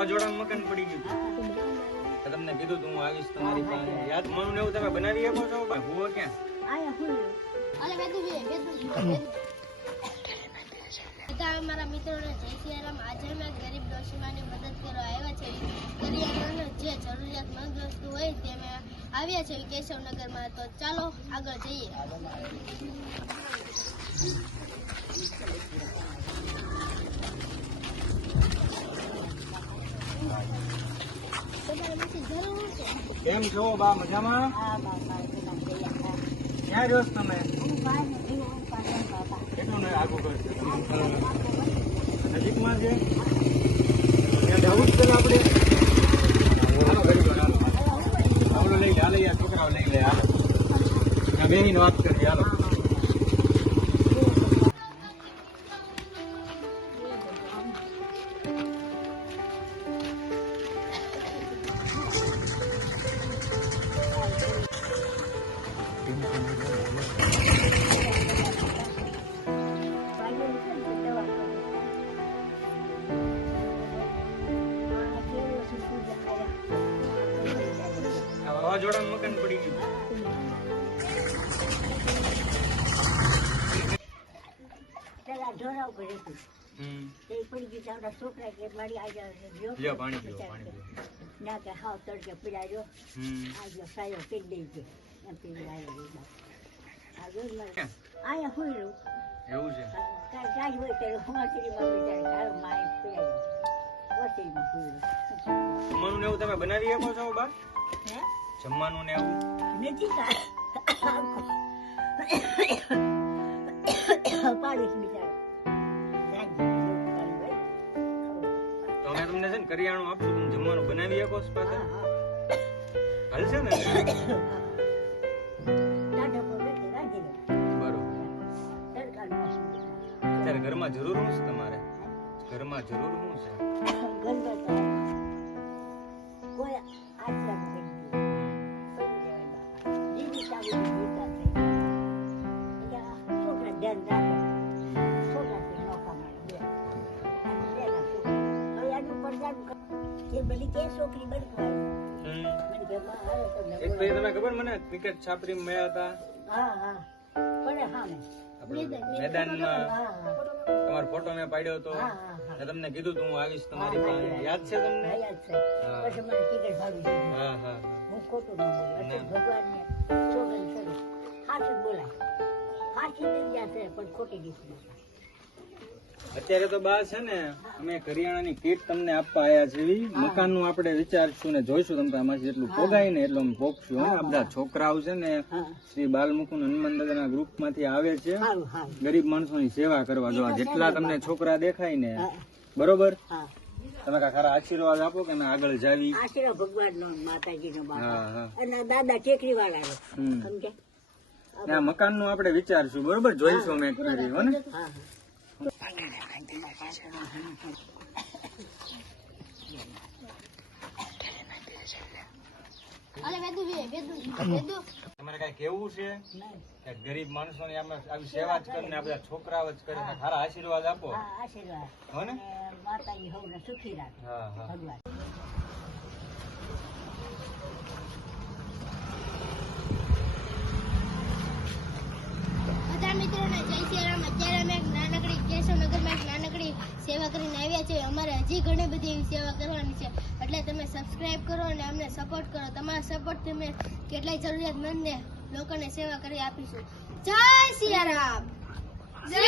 વાવાઝોડાનું મકાન પડી ગયું. તમને કીધું તું હું આવીશ તમારી પાસે. યાદ મનું ને એવું તમે બનાવી આપો છો? હુઓ ક્યાં? મારા મિત્રોને જય શ્રી રામ. આજે અમે ગરીબ ડોશીમાની મદદ કરવા આવ્યા છે. કરિયાણાની જે જરૂરિયાતમંદ વસ્તુ હોય તે અમે આવ્યા છે કેશવનગરમાં. તો ચાલો આગળ જઈએ. તમારે માસી જરૂર છે? કેમ છો બા? મજામાં? ક્યાં રહ્યો છો તમે? કેટલું આગું કરશે? નજીકમાં છે? ત્યાં જવું જ પેલા આપણે? હાલો ગરીબો, હાલો લઈ લે, હાલો યાર છોકરાઓ લઈ લે, હાલો ત્યાં બેહીને વાત કરીએ. હાલો વાવાઝોડાનું મકાન પડી ગયું. લ્યો પાણી પીવો, પાણી પીવો. એવું છે? જમવાનું ને એવું તમે બનાવી આપો છો બા? જમવાનું ને એવું? તો અમે તમને છે ને કરિયાણું આપશું, તમે જમવાનું બનાવી આપો છો પાછા? હાલશે ને? બરોબર. અત્યારે ઘરમાં જરૂર શું છે તમારે? ઘરમાં જરૂર શું છે? એક તો તમે ખબર મને ક્રિકેટ છાપરી મળ્યા હતા મેદાનમાં, તમારો ફોટો મેં પાડ્યો હતો. તમને કીધું તું હું આવીશ તમારી પાસે. યાદ છે તમને? હા હા. અત્યારે તો બા છે ને અમે કરિયાણાની કીટ તમને આપવા આવ્યા છે. મકાન નું આપણે વિચારશું ને જોઈશું તમે આમાંથી જેટલું પોગાય ને એટલું પોગશું. આ બધા છોકરાઓ છે ને શ્રી બાલમુકુંદ હનુમાન દાદાના ગ્રુપ માંથી આવે છે ગરીબ માણસોની સેવા કરવા. જો જેટલા તમને છોકરા દેખાય ને, બરોબર, તમે ખરા આશીર્વાદ આપો કે આગળ જાવી. આશીર્વાદ ભગવાન નો, માતાજી નો, અને દાદા ટેકરી વાળા નો. મકાન નું આપણે વિચારશું, બરોબર, જોઈશું અમે કરી હો ને. તમારે કઈ કેવું છે? ગરીબ માણસો ની આવી સેવા જ કરીને આ બધા છોકરાઓ જ કરીને સારા આશીર્વાદ આપો. આશીર્વાદ હો ને? માતાજી હવને સુખી રાખે. હા હા. ભગવાન બધા મિત્રોને જય શ્રી રામ. અત્યારે અમે નાનકડી કેશવનગરમાં એક નાનકડી સેવા કરીને આવ્યા છે. અમારે હજી ઘણી બધી એવી સેવા કરવાની છે, એટલે તમે સબસ્ક્રાઇબ કરો અને અમને સપોર્ટ કરો. તમારા સપોર્ટથી અમે કેટલાય જરૂરિયાતમંદને લોકોને સેવા કરી આપીશું. જય શ્રી રામ. જય